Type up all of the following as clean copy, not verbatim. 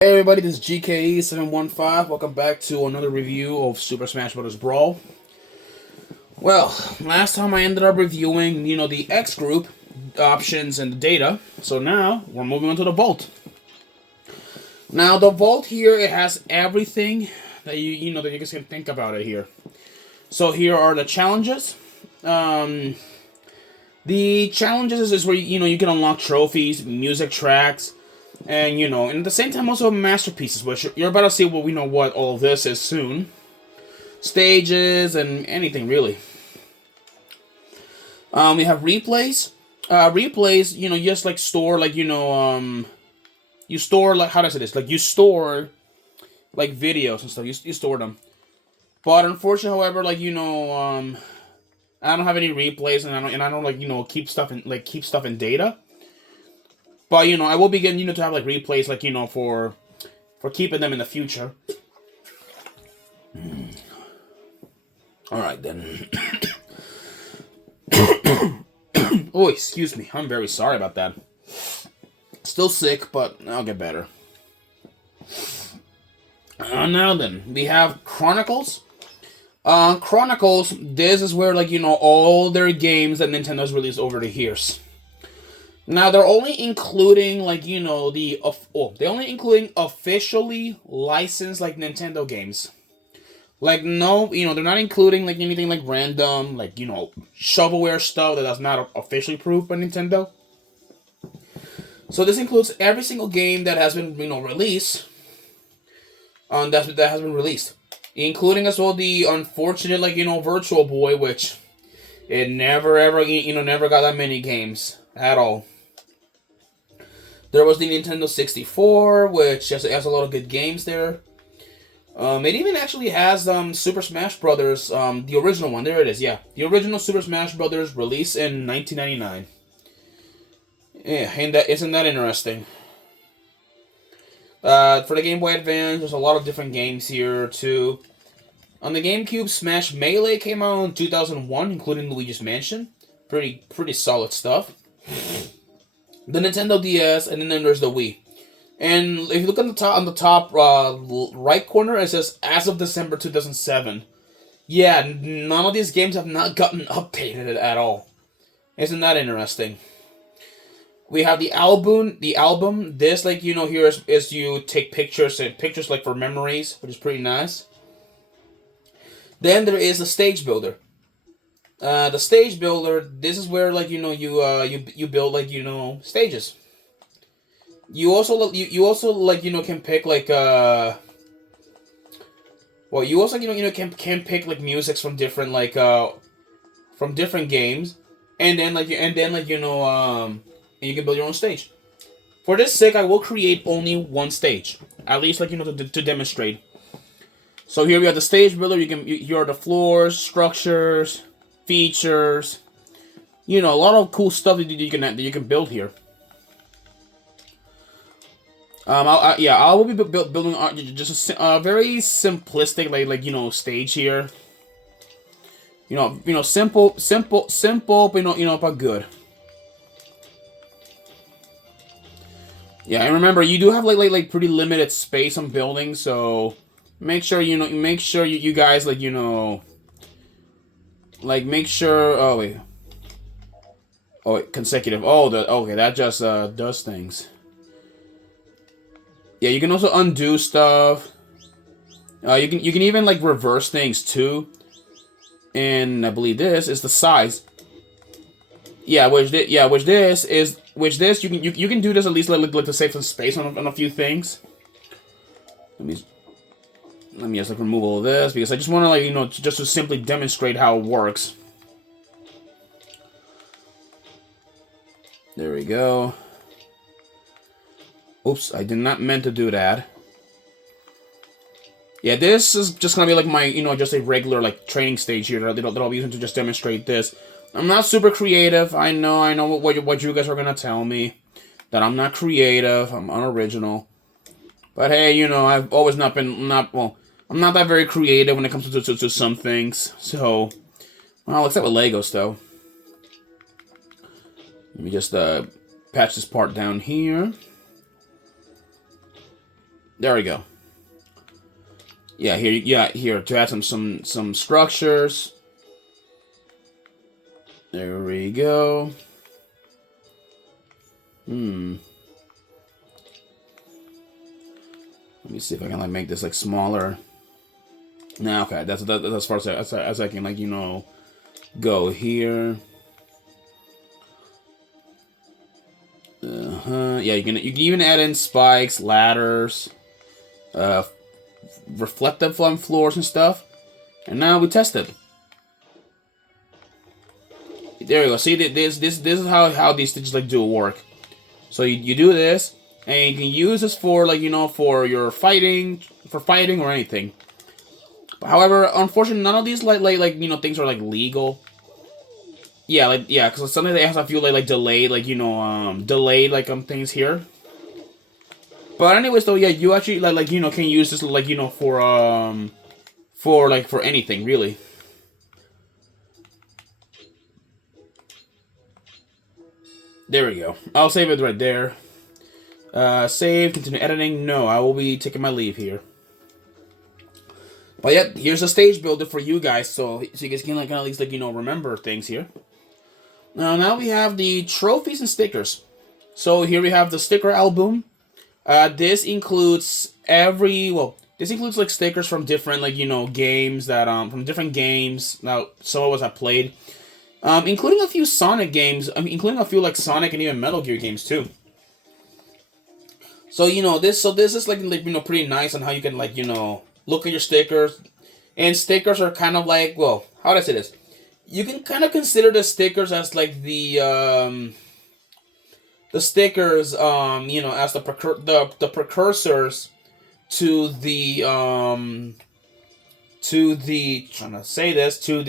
Hey everybody, this is GKE715. Welcome back to another review of Super Smash Bros Brawl. Well, last time I ended up reviewing, the X group options and the data. So now we're moving on to the Vault. Now the Vault here, it has everything that that you guys can think about it here. So here are the challenges. The challenges is where you can unlock trophies, music tracks. And, and at the same time also masterpieces, which you're about to see what all of this is soon. Stages and anything, really. We have replays. Replays, you just, store, you store, how does it is? You store, videos and stuff. You store them. But unfortunately, however, I don't have any replays, and I don't, keep stuff in data. But, I will be getting, to have, replays, for keeping them in the future. Alright, then. Oh, excuse me. I'm very sorry about that. Still sick, but I'll get better. Now then, we have Chronicles. Chronicles, this is where, all their games that Nintendo's released over the years. Now, they're only including, they're only including officially licensed, Nintendo games. No, they're not including, anything, random, shovelware stuff that's not officially approved by Nintendo. So this includes every single game that has been, released. That has been released. Including as well the unfortunate, Virtual Boy, which it never, ever, never got that many games at all. There was the Nintendo 64, which has a lot of good games there. It even actually has Super Smash Bros. The original one. There it is, yeah. The original Super Smash Bros. Released in 1999. Yeah, and isn't that interesting? For the Game Boy Advance, there's a lot of different games here, too. On the GameCube, Smash Melee came out in 2001, including Luigi's Mansion. Pretty solid stuff. The Nintendo DS, and then there's the Wii. And if you look on the top right corner, it says as of December 2007. Yeah, none of these games have not gotten updated at all. Isn't that interesting? We have the album. This, here is you take pictures for memories, which is pretty nice. Then there is the stage builder. The stage builder, this is where you build stages. You also can pick you also can pick musics from different games, and then you can build your own stage. For this sake, I will create only one stage, at least to demonstrate. So here we have the stage builder. Here are the floors, structures, features, a lot of cool stuff that you can build here. I will be building just a very simplistic stage here. Simple, but good. Yeah, and remember, you do have pretty limited space on building, so make sure you guys make sure. Oh wait, consecutive. Okay, that just does things. Yeah, you can also undo stuff. You can even reverse things too. And I believe this is the size. Yeah, which this you can do this at least to save some space on a few things. Let me just remove all of this because I just want to just to simply demonstrate how it works. There we go. Oops, I did not meant to do that. Yeah, this is just gonna be my, just a regular training stage here that I'll be using to just demonstrate this. I'm not super creative. I know what you guys are gonna tell me, that I'm not creative, I'm unoriginal. But hey, I've always I'm not that very creative when it comes to some things. So, well, except with Legos though. Let me just patch this part down here. There we go. Yeah, here to add some structures. There we go. Let me see if I can like make this like smaller. Nah, okay, that's as far as I can like go here. Yeah, you can even add in spikes, ladders, reflective floors and stuff. And now we test it. There you go. See, this is how these stitches like do work. So you do this, and you can use this for like for your fighting or anything. However, unfortunately, none of these like things are like legal. Yeah, because sometimes they have a few like delayed delayed things here. But anyways, though, yeah, you actually can use this for anything really. There we go. I'll save it right there. Save, continue editing. No, I will be taking my leave here. But yeah, here's a stage builder for you guys, so you guys can like at least remember things here. Now we have the trophies and stickers. So here we have the sticker album. This includes like stickers from different games that from different games. Now some of us have played. Including a few Sonic games, including a few like Sonic and even Metal Gear games too. So this is like pretty nice on how you can look at your stickers, and stickers are kind of like, well, how do I say this? You can kind of consider the stickers as like the stickers as the precursors to the to the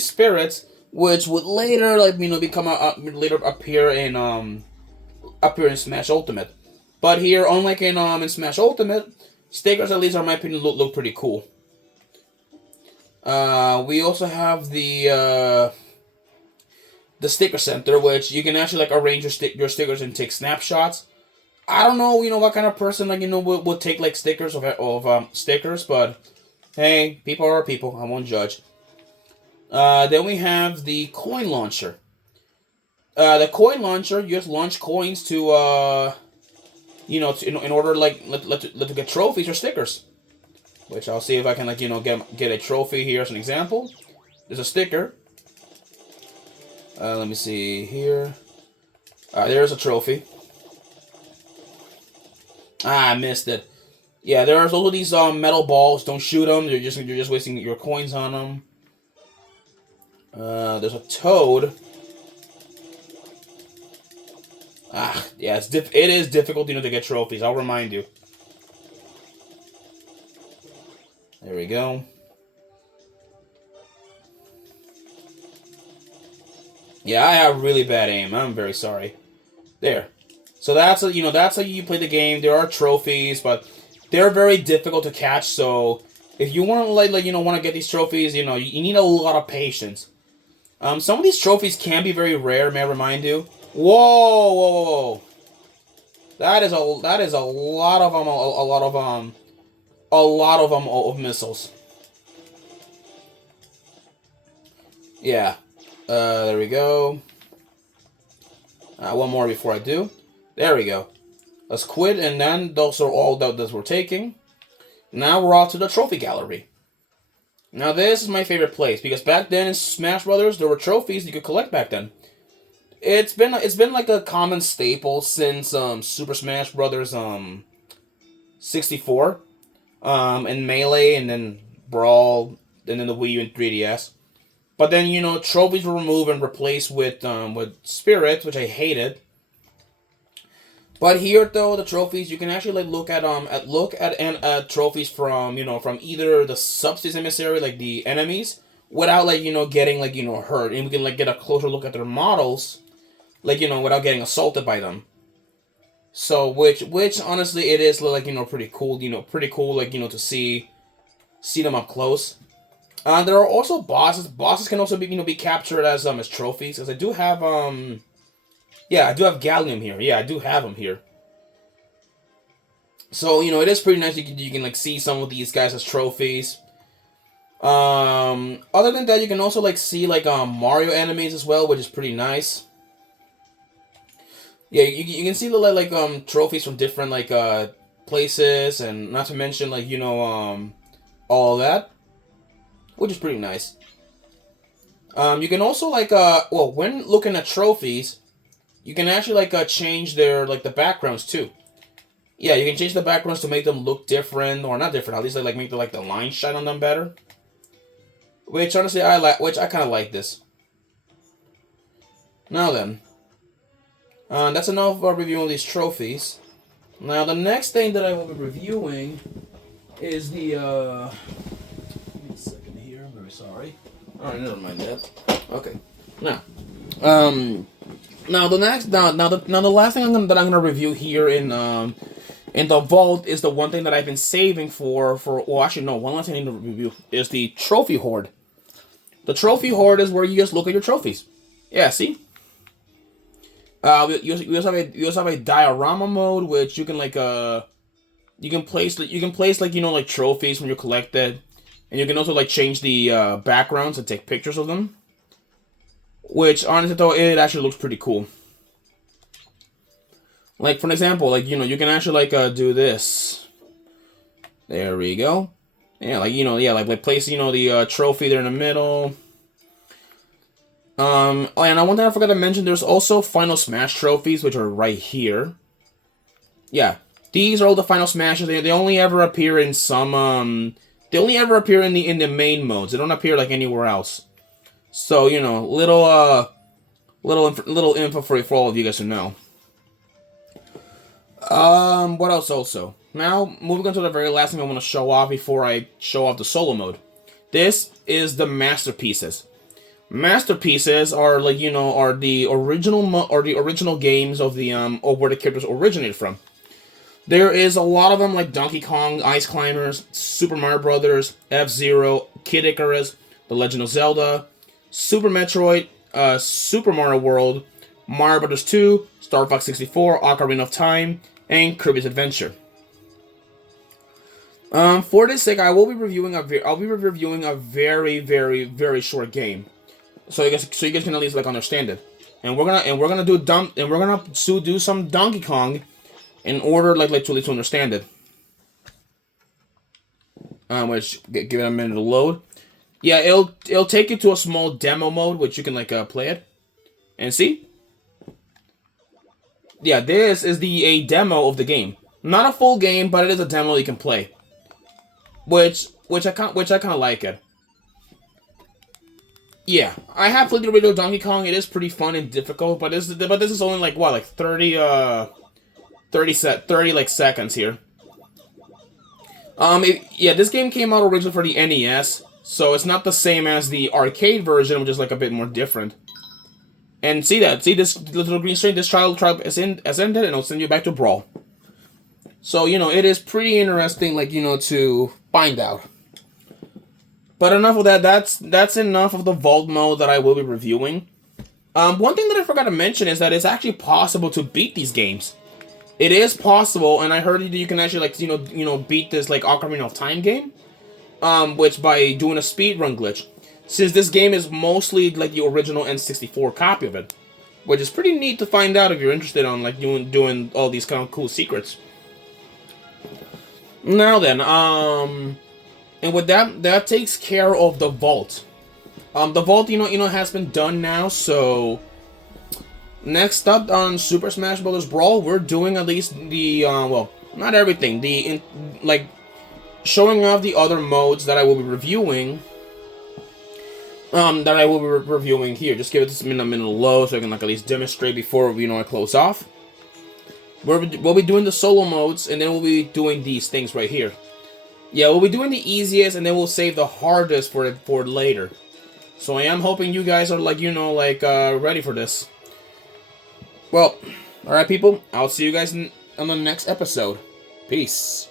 spirits, which would later become later appear in Smash Ultimate. But here, unlike in Smash Ultimate, stickers at least, in my opinion, look pretty cool. We also have the sticker center, which you can actually arrange your stickers and take snapshots. I don't know, what kind of person would take like stickers of stickers, but hey, people are people. I won't judge. Then we have the coin launcher. The coin launcher, you just launch coins to in order to get trophies or stickers. Which I'll see if I can get a trophy here as an example. There's a sticker. Let me see here. There's a trophy. I missed it. Yeah, there's all of these metal balls. Don't shoot them. You're just wasting your coins on them. There's a toad. Yeah, it is difficult, to get trophies. I'll remind you. There we go. Yeah, I have really bad aim. I'm very sorry. There. So that's how you play the game. There are trophies, but they're very difficult to catch. So if you want to want to get these trophies, you need a lot of patience. Some of these trophies can be very rare. May I remind you? Whoa! That is a lot of of missiles. Yeah. There we go. One more before I do. There we go. Let's quit, and then those are all that we're taking. Now we're off to the trophy gallery. Now this is my favorite place, because back then in Smash Brothers there were trophies you could collect back then. It's been like a common staple since Super Smash Brothers 64, and Melee, and then Brawl, and then the Wii U and 3DS. But then trophies were removed and replaced with Spirits, which I hated. But here though, the trophies you can actually look at trophies from from either the Substance Emissary, like the enemies, without getting hurt, and we can get a closer look at their models, without getting assaulted by them. So which honestly it is pretty cool, to see them up close. There are also bosses. Bosses can also be captured as trophies. Because I do have I do have Gallium here. Yeah, I do have him here. So, you know, it is pretty nice. You can like see some of these guys as trophies. Other than that, you can also like see like Mario enemies as well, which is pretty nice. Yeah, you can see the like trophies from different like places, and not to mention like all that, which is pretty nice. You can also like well, when looking at trophies, you can actually like change their like the backgrounds too. Yeah, you can change the backgrounds to make them look different, or not different. At least like make the lines shine on them better. Which honestly I like. Which I kind of like this. Now then, that's enough of reviewing these trophies. Now the next thing that I will be reviewing is the. Give me a second here. I'm very sorry. All right, never mind that. Okay. Now, now the last thing that I'm gonna review here in the vault is the one thing that I've been saving for. Well, actually, no. One last thing I need to review is the trophy hoard. The trophy hoard is where you just look at your trophies. Yeah, see. We also have a diorama mode, which you can like you can place like like trophies when you collected, and you can also like change the backgrounds and take pictures of them. Which honestly though, it actually looks pretty cool. Like for an example, like you can actually like do this. There we go. Yeah, like yeah, like place the trophy there in the middle. Oh, and one thing I forgot to mention, there's also Final Smash trophies, which are right here. Yeah, these are all the Final Smashes. They only ever appear in some they only ever appear in the main modes. They don't appear like anywhere else. So little info for all of you guys to know. What else also? Now, moving on to the very last thing I want to show off before I show off the solo mode. This is the masterpieces. Masterpieces are like are the original games of the of where the characters originated from. There is a lot of them like Donkey Kong, Ice Climbers, Super Mario Brothers, F-Zero, Kid Icarus, The Legend of Zelda, Super Metroid, Super Mario World, Mario Brothers 2, Star Fox 64, Ocarina of Time, and Kirby's Adventure. For this sake, I'll be reviewing a very, very, very short game, so you guys can at least like understand it. And we're gonna do some Donkey Kong in order like to understand it. Which give it a minute to load. Yeah, it'll take you to a small demo mode, which you can like play it and see. Yeah, this is a demo of the game, not a full game, but it is a demo you can play. Which I kind of like it. Yeah, I have played the original Donkey Kong. It is pretty fun and difficult, but this is only like what, like 30 like seconds here. Yeah, this game came out originally for the NES, so it's not the same as the arcade version, which is like a bit more different. And see this little green string, this trial has ended, and it'll send you back to Brawl. So it is pretty interesting, like to find out. But enough of that. That's enough of the vault mode that I will be reviewing. One thing that I forgot to mention is that it's actually possible to beat these games. It is possible, and I heard that you can actually like beat this like Ocarina of Time game, which by doing a speedrun glitch. Since this game is mostly like the original N64 copy of it, which is pretty neat to find out if you're interested on like doing all these kind of cool secrets. Now then, and with that takes care of the vault. The vault, has been done now. So next up on Super Smash Bros Brawl, we're doing at least the well, not everything. Like showing off the other modes that I will be reviewing. Here. Just give it a minute to load so I can like at least demonstrate before I close off. We'll be doing the solo modes, and then we'll be doing these things right here. Yeah, we'll be doing the easiest, and then we'll save the hardest for later. So I am hoping you guys are like ready for this. Well, all right, people. I'll see you guys on the next episode. Peace.